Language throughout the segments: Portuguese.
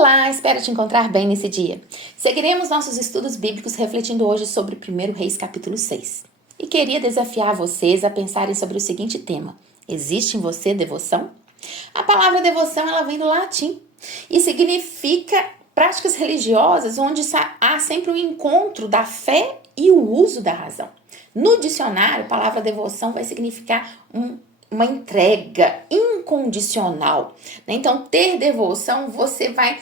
Olá, espero te encontrar bem nesse dia. Seguiremos nossos estudos bíblicos refletindo hoje sobre 1 Reis capítulo 6. E queria desafiar vocês a pensarem sobre o seguinte tema: existe em você devoção? A palavra devoção ela vem do latim e significa práticas religiosas onde há sempre o encontro da fé e o uso da razão. No dicionário, a palavra devoção vai significar uma entrega incondicional. Então, ter devoção, você vai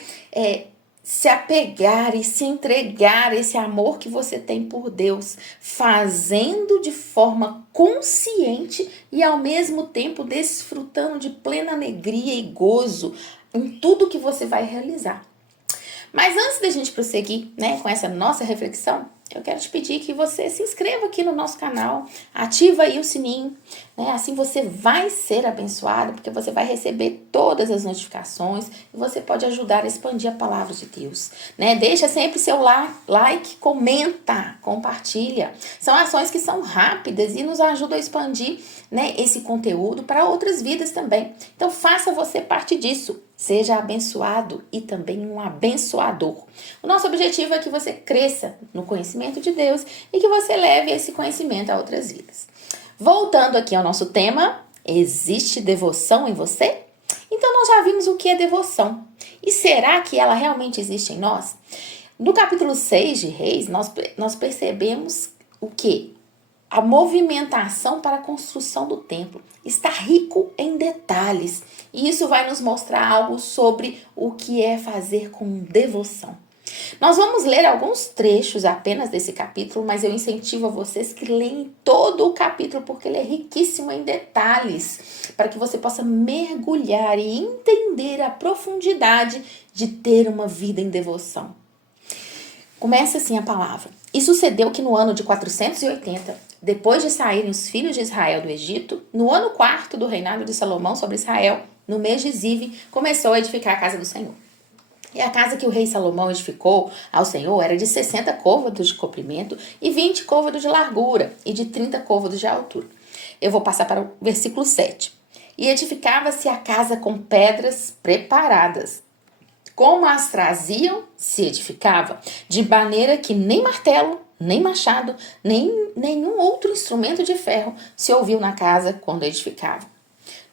se apegar e se entregar a esse amor que você tem por Deus, fazendo de forma consciente e ao mesmo tempo desfrutando de plena alegria e gozo em tudo que você vai realizar. Mas antes da gente prosseguir, com essa nossa reflexão, eu quero te pedir que você se inscreva aqui no nosso canal, ativa aí o sininho, assim você vai ser abençoado, porque você vai receber todas as notificações e você pode ajudar a expandir a palavra de Deus, Deixa sempre seu like, comenta, compartilha. São ações que são rápidas e nos ajudam a expandir, esse conteúdo para outras vidas também. Então faça você parte disso. Seja abençoado e também um abençoador. O nosso objetivo é que você cresça no conhecimento de Deus e que você leve esse conhecimento a outras vidas. Voltando aqui ao nosso tema, existe devoção em você? Então nós já vimos o que é devoção. E será que ela realmente existe em nós? No capítulo 6 de Reis, nós percebemos o quê? A movimentação para a construção do templo está rico em detalhes e isso vai nos mostrar algo sobre o que é fazer com devoção. Nós vamos ler alguns trechos apenas desse capítulo, mas eu incentivo a vocês que leiam todo o capítulo porque ele é riquíssimo em detalhes, para que você possa mergulhar e entender a profundidade de ter uma vida em devoção. Começa assim a palavra. E sucedeu que no ano de 480, depois de saírem os filhos de Israel do Egito, no ano 4º do reinado de Salomão sobre Israel, no mês de Zive, começou a edificar a casa do Senhor. E a casa que o rei Salomão edificou ao Senhor era de 60 côvados de comprimento e 20 côvados de largura e de 30 côvados de altura. Eu vou passar para o versículo 7. E edificava-se a casa com pedras preparadas. Como as traziam, se edificava, de maneira que nem martelo, nem machado, nem nenhum outro instrumento de ferro se ouviu na casa quando edificava.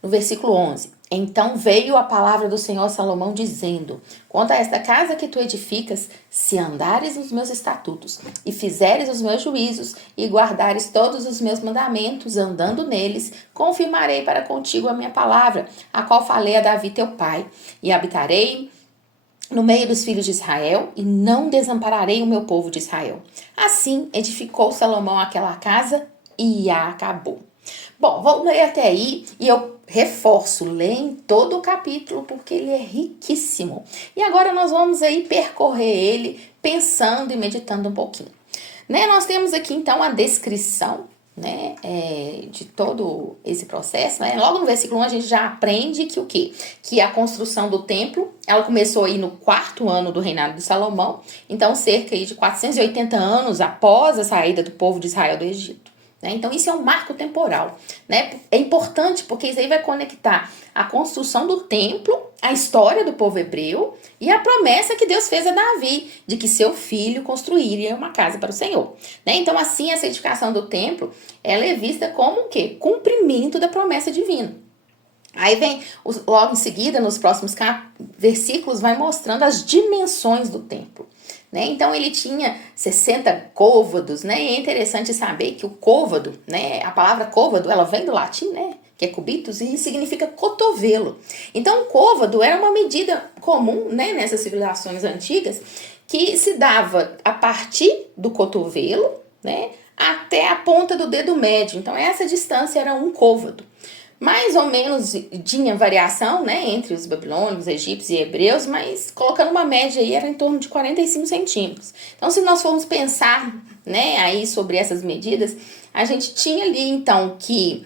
No versículo 11, então veio a palavra do Senhor a Salomão dizendo, quanto a esta casa que tu edificas, se andares nos meus estatutos e fizeres os meus juízos e guardares todos os meus mandamentos, andando neles, confirmarei para contigo a minha palavra, a qual falei a Davi teu pai, e habitarei no meio dos filhos de Israel, e não desampararei o meu povo de Israel. Assim edificou Salomão aquela casa e a acabou. Bom, vou ler até aí e eu reforço, leia todo o capítulo porque ele é riquíssimo. E agora nós vamos aí percorrer ele pensando e meditando um pouquinho. Nós temos aqui então a descrição de todo esse processo, Logo no versículo 1 a gente já aprende que o quê? Que a construção do templo, ela começou aí no 4º ano do reinado de Salomão, então cerca aí de 480 anos após a saída do povo de Israel do Egito. Então isso é um marco temporal, É importante porque isso aí vai conectar a construção do templo, a história do povo hebreu e a promessa que Deus fez a Davi de que seu filho construiria uma casa para o Senhor, Então assim essa edificação do templo, ela é vista como o quê? Cumprimento da promessa divina. Aí vem, logo em seguida, nos próximos versículos, vai mostrando as dimensões do templo. Então ele tinha 60 côvados, E é interessante saber que o côvado, a palavra côvado, ela vem do latim, que é cubitus, e significa cotovelo. Então o côvado era uma medida comum, nessas civilizações antigas, que se dava a partir do cotovelo, até a ponta do dedo médio. Então essa distância era um côvado. Mais ou menos tinha variação, entre os babilônicos, egípcios e hebreus, mas colocando uma média aí era em torno de 45 centímetros. Então, se nós formos pensar, aí sobre essas medidas, a gente tinha ali, então, que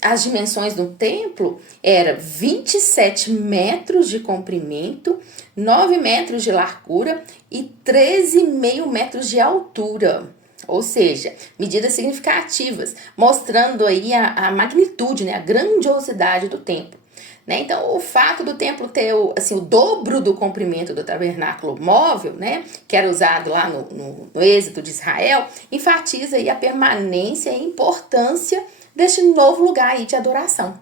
as dimensões do templo eram 27 metros de comprimento, 9 metros de largura e 13,5 metros de altura. Ou seja, medidas significativas, mostrando aí a magnitude, a grandiosidade do templo. né? Então, o fato do templo ter o dobro do comprimento do tabernáculo móvel, né, que era usado lá no êxodo de Israel, enfatiza aí a permanência e importância deste novo lugar aí de adoração.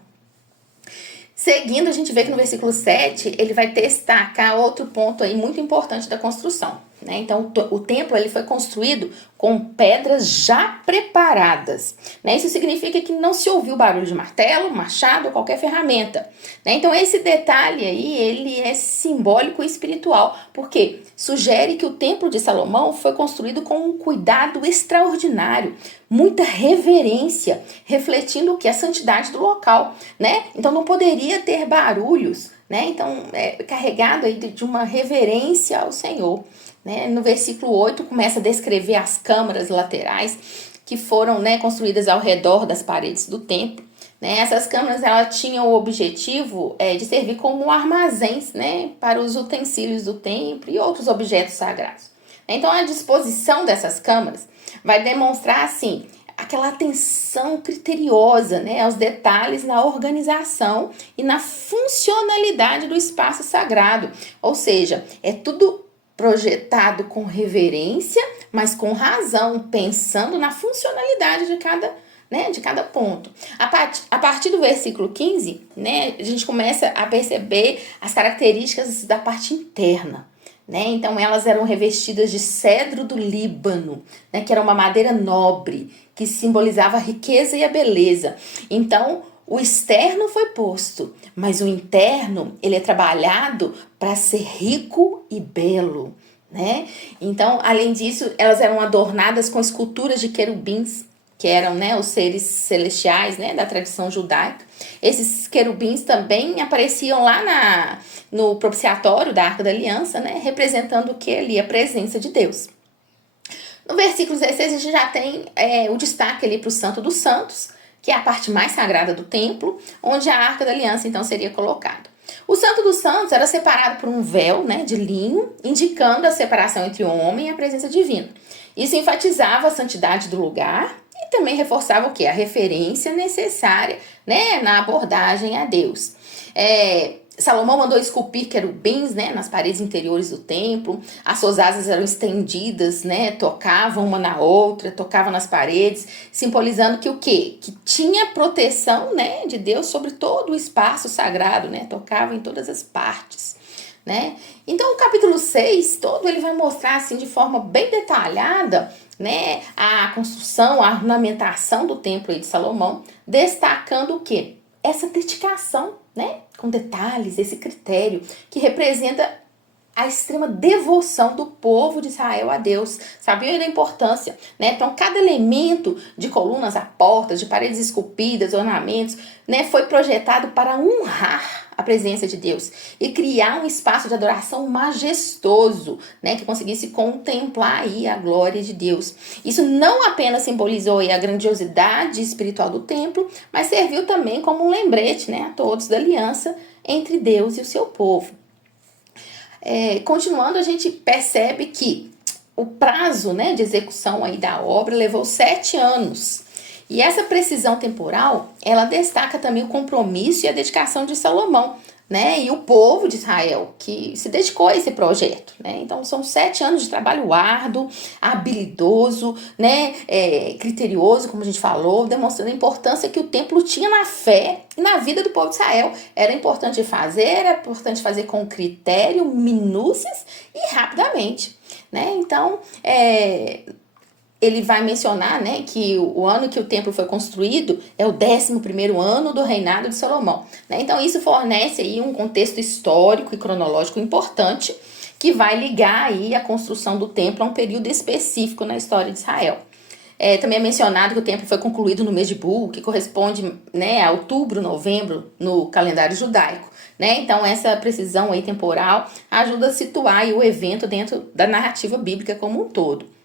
Seguindo, a gente vê que no versículo 7, ele vai destacar outro ponto aí muito importante da construção, né? Então, o templo ele foi construído com pedras já preparadas, né? Isso significa que não se ouviu barulho de martelo, machado ou qualquer ferramenta, né? Então, esse detalhe aí, ele é simbólico e espiritual, porque sugere que o templo de Salomão foi construído com um cuidado extraordinário, muita reverência, refletindo o que? A santidade do local, né? Então, não poderia ter barulhos, né? Então, é carregado aí de uma reverência ao Senhor. Né? No versículo 8 começa a descrever as câmaras laterais que foram, né, construídas ao redor das paredes do templo. Né? Essas câmaras elas tinham o objetivo de servir como armazéns, né, para os utensílios do templo e outros objetos sagrados. Então a disposição dessas câmaras vai demonstrar assim aquela atenção criteriosa, né, aos detalhes na organização e na funcionalidade do espaço sagrado. Ou seja, é tudo projetado com reverência, mas com razão, pensando na funcionalidade de cada ponto. A partir do versículo 15, né, a gente começa a perceber as características da parte interna. Né? Então, elas eram revestidas de cedro do Líbano, né, que era uma madeira nobre, que simbolizava a riqueza e a beleza. Então, o externo foi posto, mas o interno, ele é trabalhado para ser rico e belo, né? Então, além disso, elas eram adornadas com esculturas de querubins, que eram, né, os seres celestiais, né, da tradição judaica. Esses querubins também apareciam lá no propiciatório da Arca da Aliança, né, representando o que ali? A presença de Deus. No versículo 16, a gente já tem o destaque ali para o Santo dos Santos, que é a parte mais sagrada do templo, onde a Arca da Aliança, então, seria colocada. O Santo dos Santos era separado por um véu, né, de linho, indicando a separação entre o homem e a presença divina. Isso enfatizava a santidade do lugar e também reforçava o quê? A referência necessária, né, na abordagem a Deus. Salomão mandou esculpir querubins, né, nas paredes interiores do templo. As suas asas eram estendidas, né, tocavam uma na outra, tocavam nas paredes, simbolizando que o quê? Que tinha proteção, né, de Deus sobre todo o espaço sagrado, né, tocava em todas as partes. Né? Então, o capítulo 6 todo ele vai mostrar assim, de forma bem detalhada, né, a construção, a ornamentação do templo de Salomão, destacando o quê? Essa dedicação, né, com detalhes, esse critério que representa a extrema devoção do povo de Israel a Deus. Sabiam da importância, né? Então, cada elemento de colunas a portas, de paredes esculpidas, ornamentos, né, foi projetado para honrar a presença de Deus e criar um espaço de adoração majestoso, né, que conseguisse contemplar aí a glória de Deus. Isso não apenas simbolizou aí a grandiosidade espiritual do templo, mas serviu também como um lembrete, né, a todos da aliança entre Deus e o seu povo. Continuando, a gente percebe que o prazo, né, de execução aí da obra levou 7 anos. E essa precisão temporal, ela destaca também o compromisso e a dedicação de Salomão, né, e o povo de Israel, que se dedicou a esse projeto. Né? Então, são 7 anos de trabalho árduo, habilidoso, né, criterioso, como a gente falou, demonstrando a importância que o templo tinha na fé e na vida do povo de Israel. Era importante fazer com critério, minúcias e rapidamente. Né? Então, ele vai mencionar, né, que o ano que o templo foi construído é o 11º ano do reinado de Salomão. Né? Então, isso fornece aí um contexto histórico e cronológico importante que vai ligar aí a construção do templo a um período específico na história de Israel. Também é mencionado que o templo foi concluído no mês de Bul, que corresponde, né, a outubro, novembro, no calendário judaico. Né? Então, essa precisão aí temporal ajuda a situar aí o evento dentro da narrativa bíblica como um todo.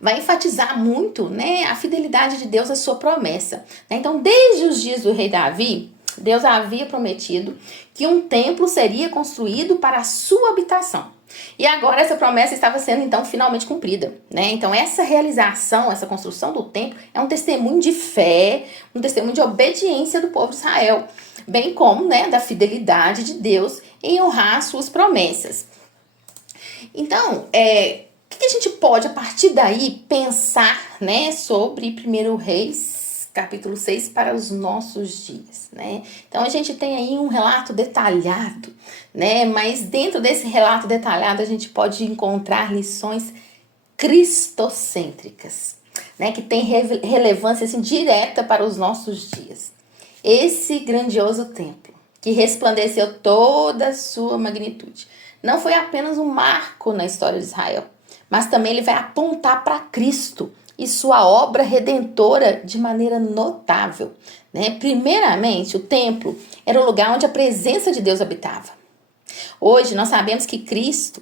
Vai enfatizar muito, né, a fidelidade de Deus à sua promessa. Né? Então, desde os dias do rei Davi, Deus havia prometido que um templo seria construído para a sua habitação. E agora essa promessa estava sendo, então, finalmente cumprida. Né? Então, essa realização, essa construção do templo é um testemunho de fé, um testemunho de obediência do povo de Israel. bem como, né, da fidelidade de Deus em honrar suas promessas. Então, o que a gente pode, a partir daí, pensar, né, sobre 1 Reis, capítulo 6, para os nossos dias, né? Então, a gente tem aí um relato detalhado, né? Mas dentro desse relato detalhado, a gente pode encontrar lições cristocêntricas, né? Que tem relevância, assim, direta para os nossos dias. Esse grandioso templo, que resplandeceu toda a sua magnitude, não foi apenas um marco na história de Israel, mas também ele vai apontar para Cristo e sua obra redentora de maneira notável, né? Primeiramente, o templo era o lugar onde a presença de Deus habitava. Hoje nós sabemos que Cristo,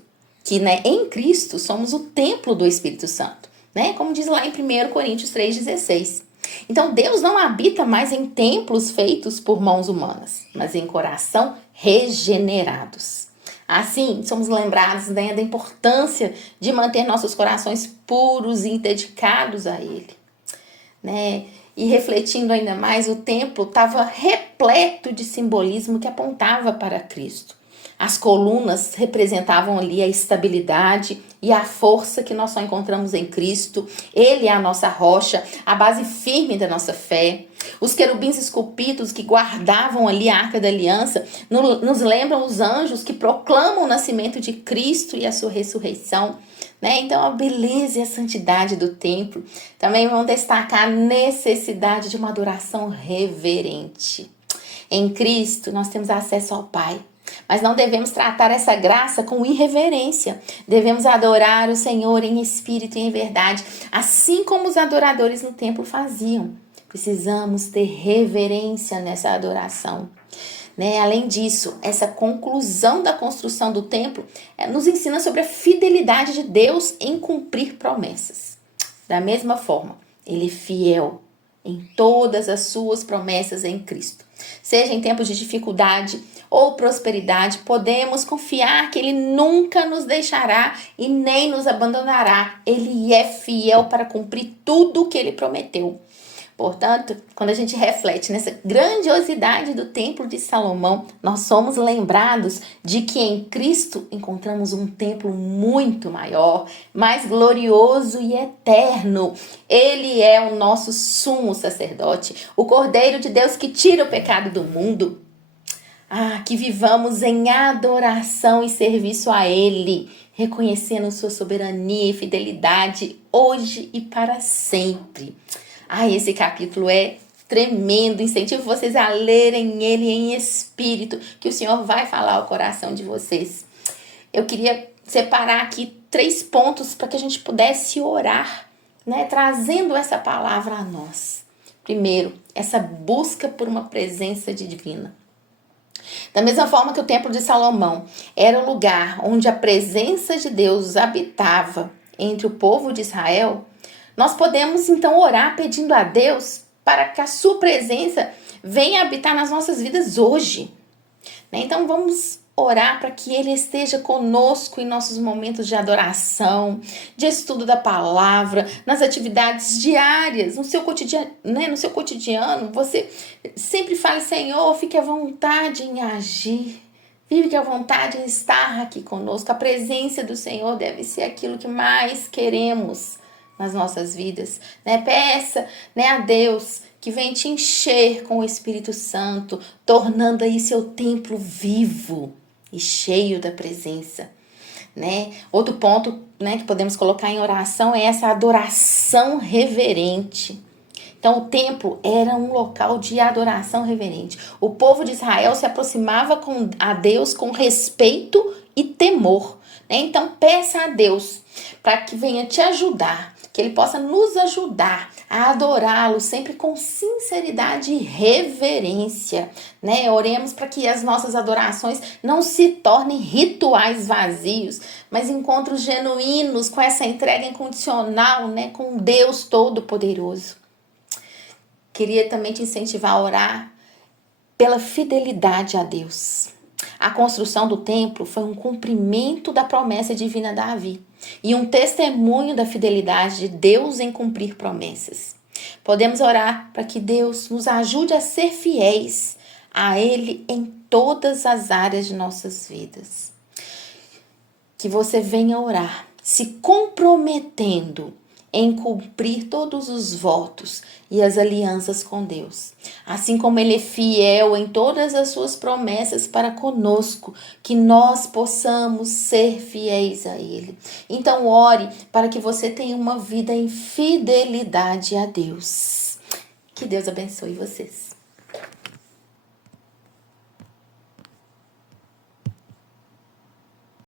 né, em Cristo somos o templo do Espírito Santo, né? Como diz lá em 1 Coríntios 3,16. Então Deus não habita mais em templos feitos por mãos humanas, mas em coração regenerados. Assim, somos lembrados, né, da importância de manter nossos corações puros e dedicados a Ele, né? E refletindo ainda mais, o templo estava repleto de simbolismo que apontava para Cristo. As colunas representavam ali a estabilidade e a força que nós só encontramos em Cristo. Ele é a nossa rocha, a base firme da nossa fé. Os querubins esculpidos que guardavam ali a Arca da Aliança nos lembram os anjos que proclamam o nascimento de Cristo e a sua ressurreição, né? Então, a beleza e a santidade do templo também vão destacar a necessidade de uma adoração reverente. Em Cristo, nós temos acesso ao Pai. Mas não devemos tratar essa graça com irreverência. Devemos adorar o Senhor em espírito e em verdade, assim como os adoradores no templo faziam. Precisamos ter reverência nessa adoração, né? Além disso, essa conclusão da construção do templo nos ensina sobre a fidelidade de Deus em cumprir promessas. Da mesma forma, Ele é fiel em todas as suas promessas em Cristo. Seja em tempos de dificuldade ou prosperidade, podemos confiar que Ele nunca nos deixará e nem nos abandonará. Ele é fiel para cumprir tudo o que Ele prometeu. Portanto, quando a gente reflete nessa grandiosidade do Templo de Salomão, nós somos lembrados de que em Cristo encontramos um templo muito maior, mais glorioso e eterno. Ele é o nosso sumo sacerdote, o Cordeiro de Deus que tira o pecado do mundo. Que vivamos em adoração e serviço a Ele, reconhecendo sua soberania e fidelidade hoje e para sempre. Esse capítulo é tremendo. Incentivo vocês a lerem ele em espírito, que o Senhor vai falar ao coração de vocês. Eu queria separar aqui 3 pontos para que a gente pudesse orar, né, trazendo essa palavra a nós. Primeiro, essa busca por uma presença divina. Da mesma forma que o Templo de Salomão era o lugar onde a presença de Deus habitava entre o povo de Israel, nós podemos então orar pedindo a Deus para que a sua presença venha habitar nas nossas vidas hoje, né? Então vamos orar para que Ele esteja conosco em nossos momentos de adoração, de estudo da palavra, nas atividades diárias, no seu cotidiano, né? No seu cotidiano, você sempre fale: Senhor, fique à vontade em agir. Fique à vontade em estar aqui conosco. A presença do Senhor deve ser aquilo que mais queremos nas nossas vidas, né? Peça, né, a Deus que vem te encher com o Espírito Santo, tornando aí seu templo vivo e cheio da presença, né? Outro ponto, né, que podemos colocar em oração é essa adoração reverente. Então, o templo era um local de adoração reverente. O povo de Israel se aproximava a Deus com respeito e temor, né? Então, peça a Deus para que venha te ajudar, que Ele possa nos ajudar a adorá-lo sempre com sinceridade e reverência, né? Oremos para que as nossas adorações não se tornem rituais vazios, mas encontros genuínos com essa entrega incondicional, né, com Deus Todo-Poderoso. Queria também te incentivar a orar pela fidelidade a Deus. A construção do templo foi um cumprimento da promessa divina a Davi e um testemunho da fidelidade de Deus em cumprir promessas. Podemos orar para que Deus nos ajude a ser fiéis a Ele em todas as áreas de nossas vidas. Que você venha orar, se comprometendo em cumprir todos os votos e as alianças com Deus. Assim como Ele é fiel em todas as suas promessas para conosco, que nós possamos ser fiéis a Ele. Então ore para que você tenha uma vida em fidelidade a Deus. Que Deus abençoe vocês.